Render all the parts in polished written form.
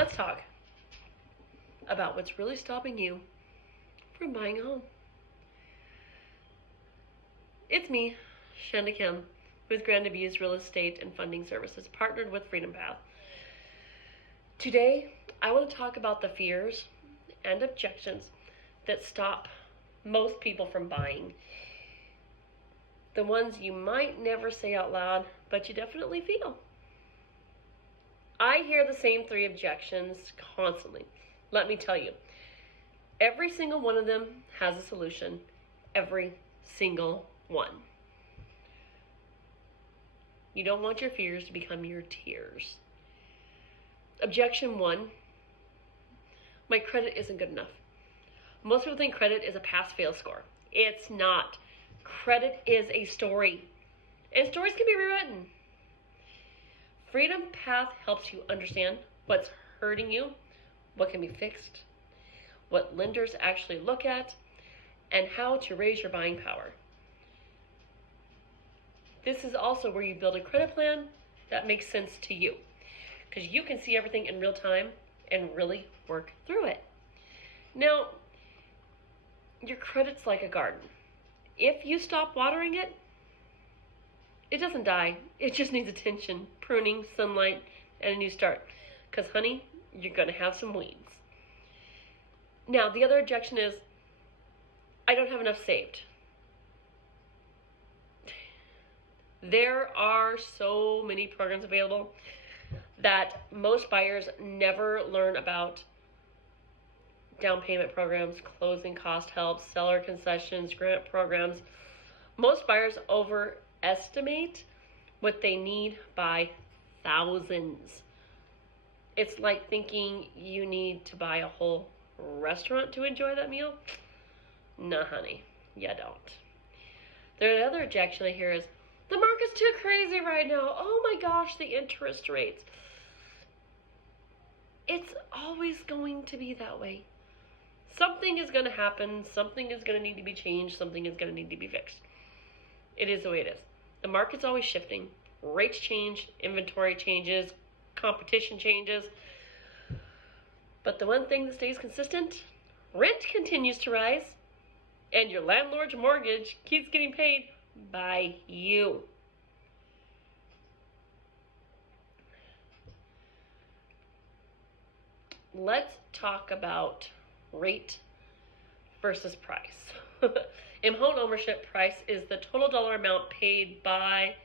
let's talk about what's really stopping you from buying a home. It's me, Shanda Kim, with Grand Views Real Estate and Funding Services, partnered with Freedom Path. Today, I want to talk about the fears and objections that stop most people from buying. The ones you might never say out loud, but you definitely feel. I hear the same 3 objections constantly. Let me tell you, every single one of them has a solution. Every single one. You don't want your fears to become your tears. Objection 1, my credit isn't good enough. Most people think credit is a pass-fail score. It's not. Credit is a story, and stories can be rewritten. Freedom Path helps you understand what's hurting you, what can be fixed, what lenders actually look at, and how to raise your buying power. This is also where you build a credit plan that makes sense to you, because you can see everything in real time and really work through it. Now, your credit's like a garden. If you stop watering it, it doesn't die. It just needs attention, pruning, sunlight, and a new start. Because, honey, you're going to have some weeds. Now, the other objection is, I don't have enough saved. There are so many programs available that most buyers never learn about. Down payment programs, closing cost help, seller concessions, grant programs. Most buyers overestimate what they need by thousands. It's like thinking you need to buy a whole restaurant to enjoy that meal. Nah, honey, you don't. The other objection I hear is, the market's too crazy right now. Oh my gosh, the interest rates. It's always going to be that way. Something is going to happen, something is going to need to be changed, something is going to need to be fixed. It is the way it is. The market's always shifting. Rates change, inventory changes, competition changes. But the one thing that stays consistent, rent continues to rise, and your landlord's mortgage keeps getting paid by you. Let's talk about rate versus price. In home ownership, price is the total dollar amount paid by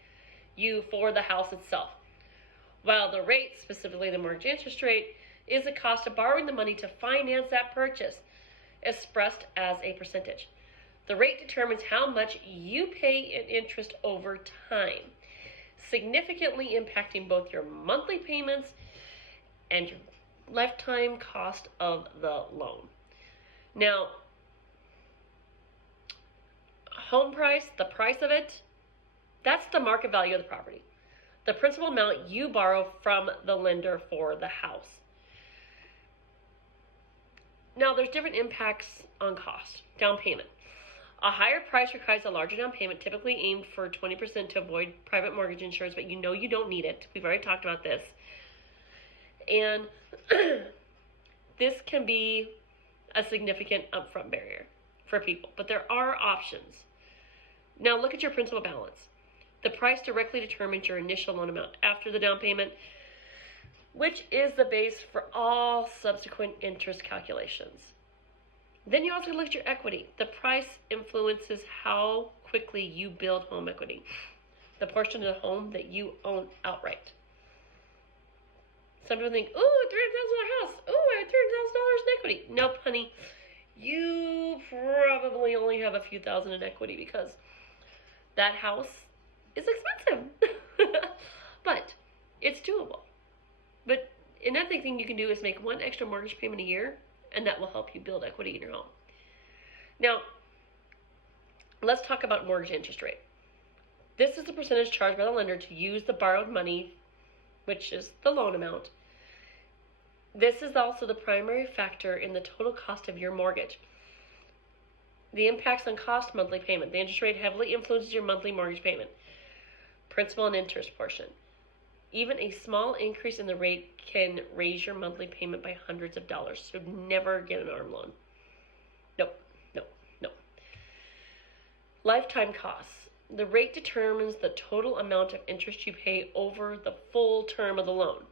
you for the house itself, while the rate, specifically the mortgage interest rate, is the cost of borrowing the money to finance that purchase, expressed as a percentage. The rate determines how much you pay in interest over time, significantly impacting both your monthly payments and your lifetime cost of the loan. Now, home price, the price of it, that's the market value of the property. The principal amount you borrow from the lender for the house. Now, there's different impacts on cost. Down payment. A higher price requires a larger down payment, typically aimed for 20% to avoid private mortgage insurance, but you know you don't need it. We've already talked about this. And this can be a significant upfront barrier for people, but there are options. Now look at your principal balance. The price directly determines your initial loan amount after the down payment, which is the base for all subsequent interest calculations. Then you also look at your equity. The price influences how quickly you build home equity, the portion of the home that you own outright. Some people think, ooh, $300,000 house. Ooh, I have $300,000 in equity. Nope, honey. You probably only have a few thousand in equity because that house is expensive. But it's doable. But another thing you can do is make one extra mortgage payment a year, and that will help you build equity in your home. Now, let's talk about mortgage interest rate. This is the percentage charged by the lender to use the borrowed money, which is the loan amount. This is also the primary factor in the total cost of your mortgage. The impacts on cost, monthly payment. The interest rate heavily influences your monthly mortgage payment, principal and interest portion. Even a small increase in the rate can raise your monthly payment by hundreds of dollars. So never get an ARM loan. Nope, nope, nope. Lifetime costs. The rate determines the total amount of interest you pay over the full term of the loan.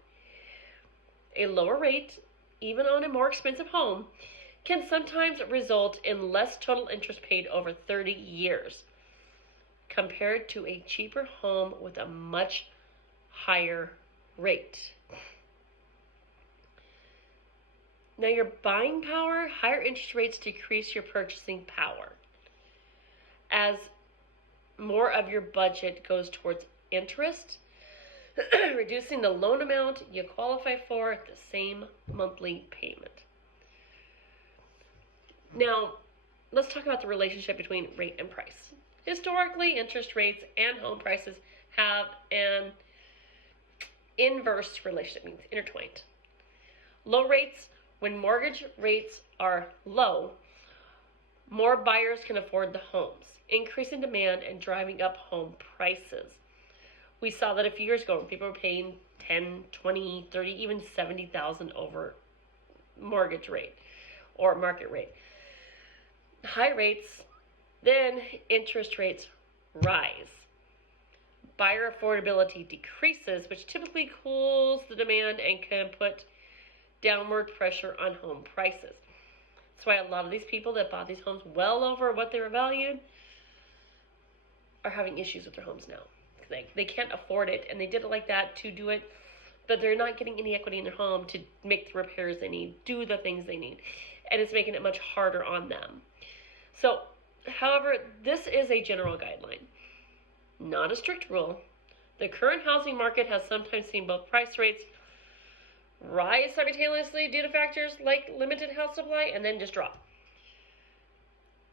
A lower rate, even on a more expensive home, can sometimes result in less total interest paid over 30 years compared to a cheaper home with a much higher rate. Now, your buying power, higher interest rates decrease your purchasing power as more of your budget goes towards interest, reducing the loan amount you qualify for at the same monthly payment. Now, let's talk about the relationship between rate and price. Historically, interest rates and home prices have an inverse relationship, means intertwined. Low rates, when mortgage rates are low, more buyers can afford the homes, increasing demand and driving up home prices. We saw that a few years ago when people were paying 10, 20, 30, even 70,000 over mortgage rate or market rate. High rates, then interest rates rise. Buyer affordability decreases, which typically cools the demand and can put downward pressure on home prices. That's why a lot of these people that bought these homes well over what they were valued are having issues with their homes now. They can't afford it, and they did it like that to do it, but they're not getting any equity in their home to make the repairs they need, do the things they need, and it's making it much harder on them. So, however, this is a general guideline, not a strict rule. The current housing market has sometimes seen both price rates rise simultaneously due to factors like limited house supply and then just drop.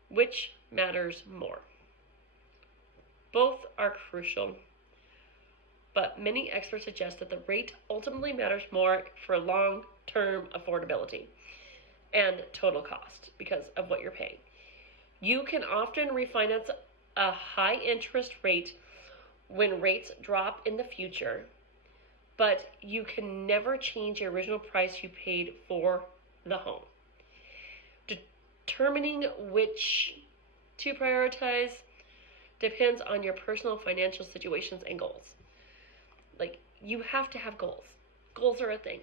Which matters more? Both are crucial, but many experts suggest that the rate ultimately matters more for long-term affordability and total cost because of what you're paying. You can often refinance a high interest rate when rates drop in the future, but you can never change the original price you paid for the home. Determining which to prioritize depends on your personal financial situations and goals. Like, you have to have goals. Goals are a thing.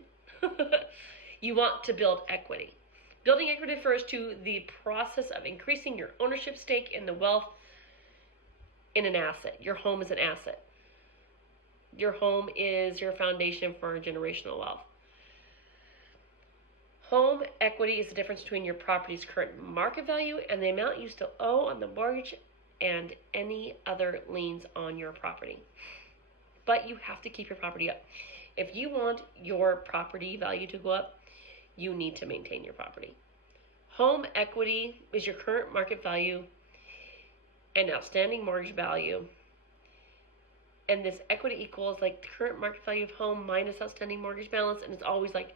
You want to build equity. Building equity refers to the process of increasing your ownership stake in the wealth in an asset. Your home is an asset. Your home is your foundation for generational wealth. Home equity is the difference between your property's current market value and the amount you still owe on the mortgage and any other liens on your property. But you have to keep your property up. If you want your property value to go up, you need to maintain your property. Home equity is your current market value and outstanding mortgage value. And this equity equals like the current market value of home minus outstanding mortgage balance, and it's always like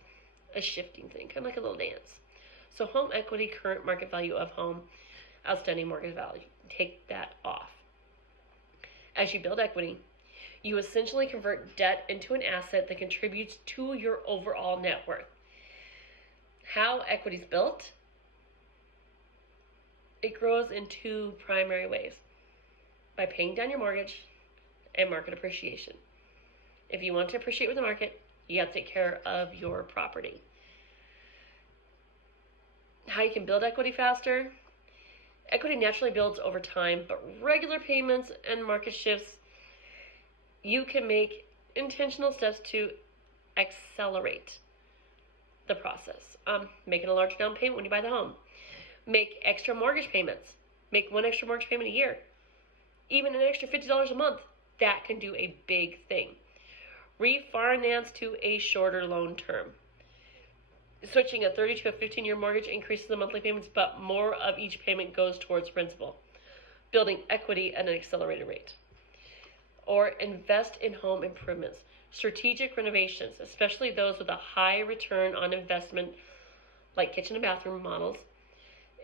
a shifting thing, kind of like a little dance. So home equity, current market value of home, outstanding mortgage value. Take that off. As you build equity, you essentially convert debt into an asset that contributes to your overall net worth. How equity is built? It grows in two primary ways: by paying down your mortgage and market appreciation. If you want to appreciate with the market, you have to take care of your property. How you can build equity faster? Equity naturally builds over time, but regular payments and market shifts, you can make intentional steps to accelerate the process. Making a large down payment when you buy the home. Make extra mortgage payments. Make one extra mortgage payment a year. Even an extra $50 a month. That can do a big thing. Refinance to a shorter loan term. Switching a 30 to a 15-year mortgage increases the monthly payments, but more of each payment goes towards principal. Building equity at an accelerated rate. Or invest in home improvements. Strategic renovations, especially those with a high return on investment, like kitchen and bathroom remodels,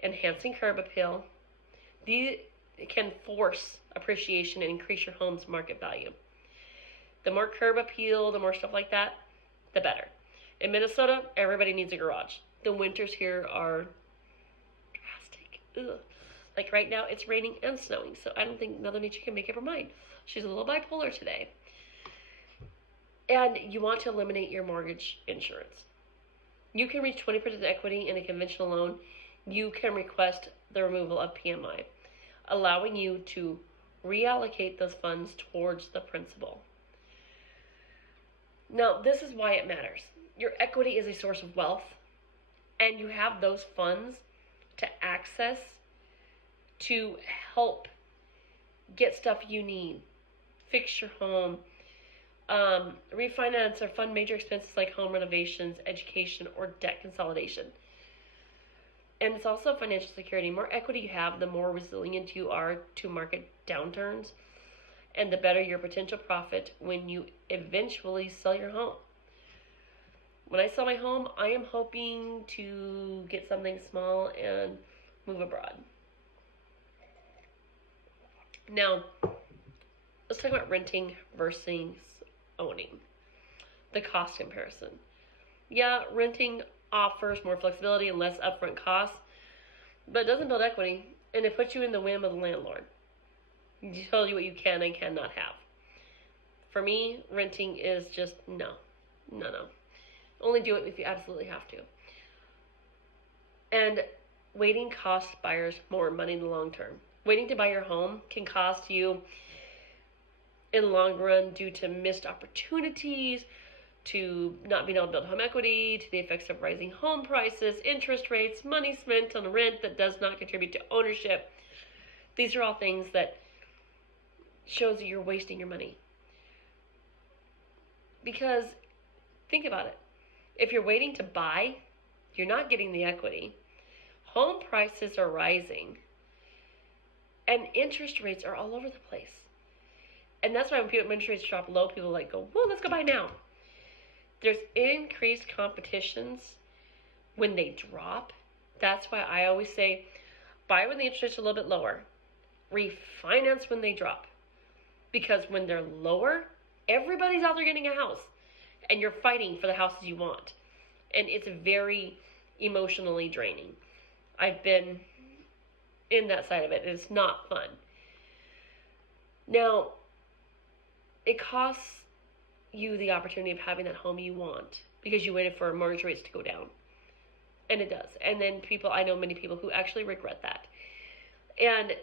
enhancing curb appeal. These can force appreciation and increase your home's market value. The more curb appeal, the more stuff like that, the better. In Minnesota, everybody needs a garage. The winters here are drastic. Ugh. Like right now, it's raining and snowing, so I don't think Mother Nature can make up her mind. She's a little bipolar today. And you want to eliminate your mortgage insurance. You can reach 20% equity in a conventional loan. You can request the removal of PMI, allowing you to reallocate those funds towards the principal. Now, this is why it matters. Your equity is a source of wealth, and you have those funds to access to help get stuff you need, fix your home, refinance or fund major expenses like home renovations, education, or debt consolidation. And it's also financial security. The more equity you have, the more resilient you are to market downturns, and the better your potential profit when you eventually sell your home. When I sell my home, I am hoping to get something small and move abroad. Now, let's talk about renting versus owning. The cost comparison. Yeah, renting offers more flexibility and less upfront costs, but it doesn't build equity, and it puts you in the whim of the landlord. It tells you what you can and cannot have. For me, renting is just no. Only do it if you absolutely have to. And waiting costs buyers more money in the long term. Waiting to buy your home can cost you in the long run due to missed opportunities, to not being able to build home equity, to the effects of rising home prices, interest rates, money spent on rent that does not contribute to ownership. These are all things that shows that you're wasting your money. Because think about it. If you're waiting to buy, you're not getting the equity. Home prices are rising, and interest rates are all over the place. And that's why when interest rates drop low, people go, whoa, let's go buy now. There's increased competitions when they drop. That's why I always say, buy when the interest rates are a little bit lower. Refinance when they drop. Because when they're lower, everybody's out there getting a house. And you're fighting for the houses you want. And it's very emotionally draining. I've been in that side of it. It's not fun. Now, it costs you the opportunity of having that home you want because you waited for mortgage rates to go down. And it does. And then I know many people who actually regret that. And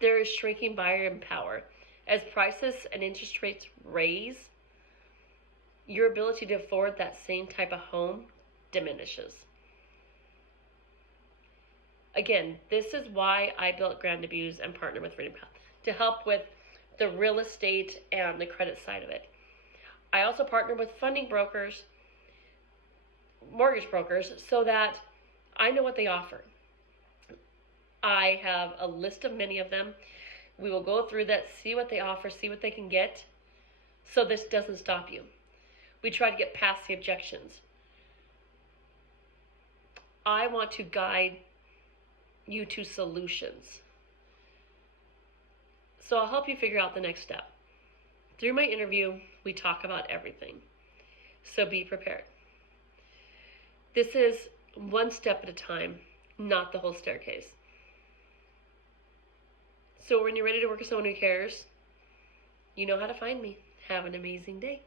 there is shrinking buyer power. As prices and interest rates raise, your ability to afford that same type of home diminishes. Again, this is why I built Grand Abuse and partnered with Freedom Path to help with the real estate and the credit side of it. I also partner with funding brokers, mortgage brokers, so that I know what they offer. I have a list of many of them. We will go through that, see what they offer, see what they can get, so this doesn't stop you. We try to get past the objections. I want to guide you to solutions. So I'll help you figure out the next step. Through my interview, we talk about everything. So be prepared. This is one step at a time, not the whole staircase. So when you're ready to work with someone who cares, you know how to find me. Have an amazing day.